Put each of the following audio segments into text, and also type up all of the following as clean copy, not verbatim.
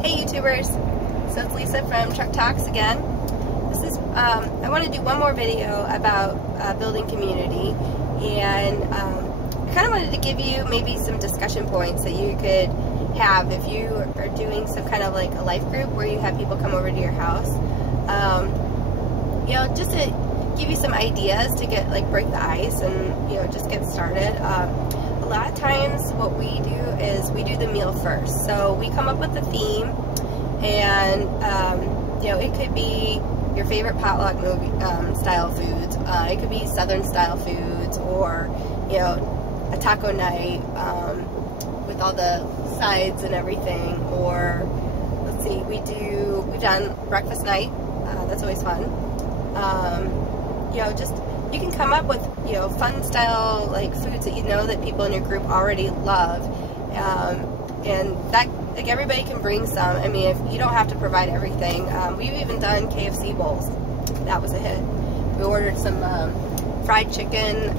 Hey YouTubers, so it's Lisa from Truck Talks again. This is I want to do one more video about building community, and I kind of wanted to give you maybe some discussion points that you could have if you are doing some kind of like a life group where you have people come over to your house. You know, just to give you some ideas to get break the ice and just get started. A lot of times what we do is we do the meal first. So we come up with a theme, and it could be your favorite potluck movie style foods. It could be Southern style foods, or a taco night with all the sides and everything. Or let's see, we've done breakfast night. That's always fun. Just you can come up with fun style foods that that people in your group already love, and that everybody can bring some. I mean, if you don't have to provide everything. We've even done KFC bowls. That was a hit. We ordered some fried chicken,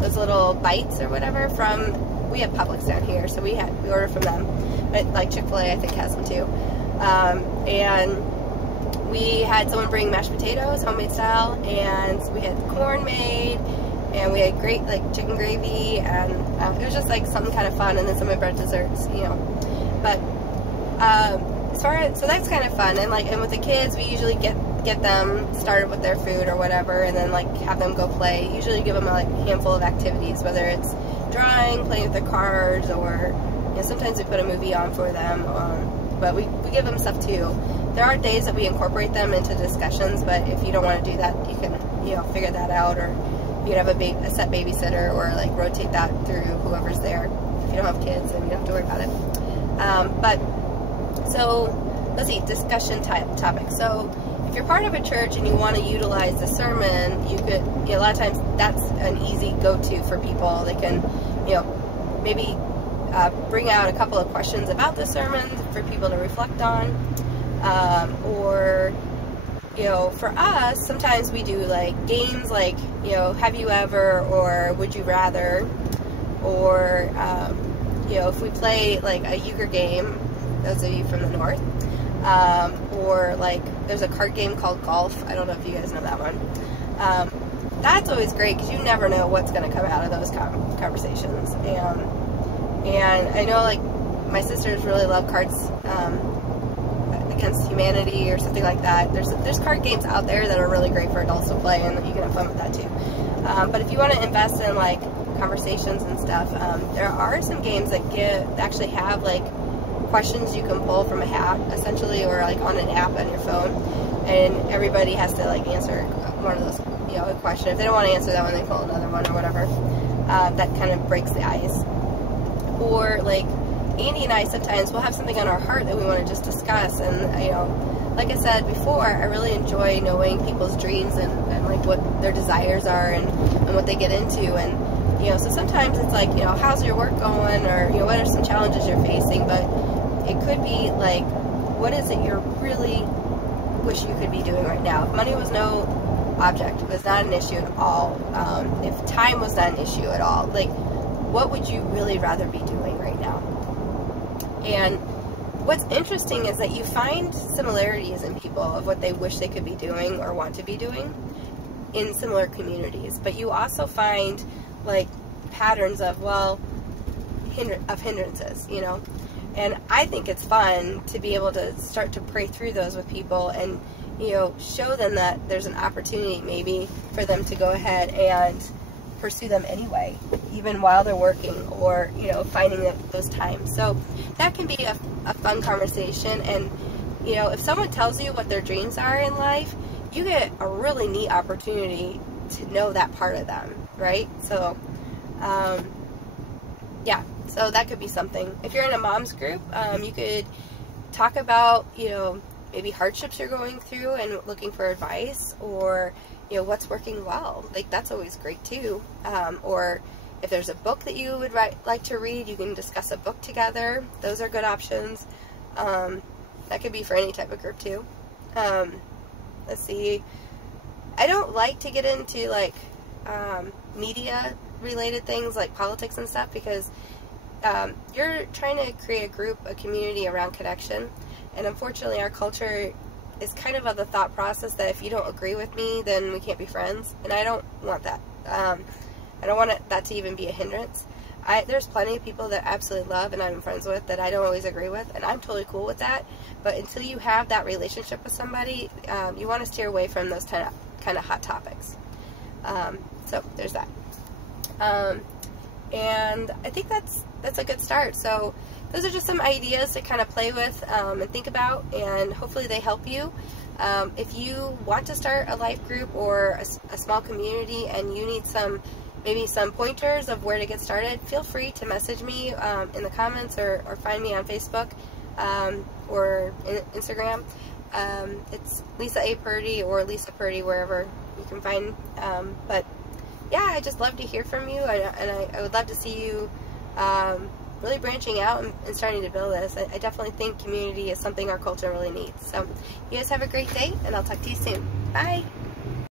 those little bites or whatever from. We have Publix down here, so we ordered from them. But like Chick-fil-A, I think has them too, and we had someone bring mashed potatoes, homemade style, and we had corn made, and we had great chicken gravy, and it was just something kind of fun, and then some of bread desserts, But so that's kind of fun, and with the kids, we usually get them started with their food or whatever, and then have them go play. Usually give them a handful of activities, whether it's drawing, playing with their cards, or sometimes we put a movie on for them. But we give them stuff too. There are days that we incorporate them into discussions, but if you don't want to do that, you can figure that out, or you can have a set babysitter, or rotate that through whoever's there. If you don't have kids, then you don't have to worry about it. So let's see, discussion topic. So if you're part of a church and you want to utilize the sermon, you could a lot of times that's an easy go-to for people. They can maybe bring out a couple of questions about the sermon for people to reflect on. Or for us, sometimes we do games have you ever, or would you rather, or if we play a euchre game, those of you from the north, or there's a card game called golf. I don't know if you guys know that one. That's always great because you never know what's going to come out of those conversations. And I know my sisters really love Cards Against Humanity or something like that. There's card games out there that are really great for adults to play, and you can have fun with that too. But if you want to invest in conversations and stuff, there are some games that actually have questions you can pull from a hat essentially, or on an app on your phone, and everybody has to answer one of those a question. If they don't want to answer that one, they pull another one or whatever. That kind of breaks the ice. Or Andy and I sometimes will have something on our heart that we want to just discuss, and like I said before, I really enjoy knowing people's dreams and what their desires are and what they get into, and so sometimes it's how's your work going, or what are some challenges you're facing, but it could be what is it you really wish you could be doing right now. If money was no object, it was not an issue at all, if time was not an issue at all, what would you really rather be doing right now? And what's interesting is that you find similarities in people of what they wish they could be doing or want to be doing in similar communities, but you also find patterns of hindrances, and I think it's fun to be able to start to pray through those with people, and show them that there's an opportunity maybe for them to go ahead and pursue them anyway, even while they're working, or finding those times. So that can be a fun conversation, and if someone tells you what their dreams are in life, you get a really neat opportunity to know that part of them, right? So yeah, so that could be something. If you're in a mom's group, you could talk about maybe hardships you're going through and looking for advice, or what's working well. That's always great too. Or if there's a book that you would like to read, you can discuss a book together. Those are good options. That could be for any type of group too. Let's see. I don't like to get into media related things like politics and stuff, because you're trying to create a group, a community around connection, And unfortunately, our culture is kind of the thought process that if you don't agree with me, then we can't be friends. And I don't want that. I don't want that to even be a hindrance. There's plenty of people that I absolutely love and I'm friends with that I don't always agree with, and I'm totally cool with that. But until you have that relationship with somebody, you want to steer away from those kind of hot topics. So there's that. And I think that's a good start. So those are just some ideas to kind of play with and think about, and hopefully they help you. If you want to start a life group or a small community and you need maybe some pointers of where to get started, feel free to message me in the comments or find me on Facebook or Instagram. It's Lisa A. Purdy or Lisa Purdy, wherever you can find. But yeah, I just love to hear from you, and I would love to see you really branching out and starting to build this. I definitely think community is something our culture really needs. So you guys have a great day, and I'll talk to you soon. Bye!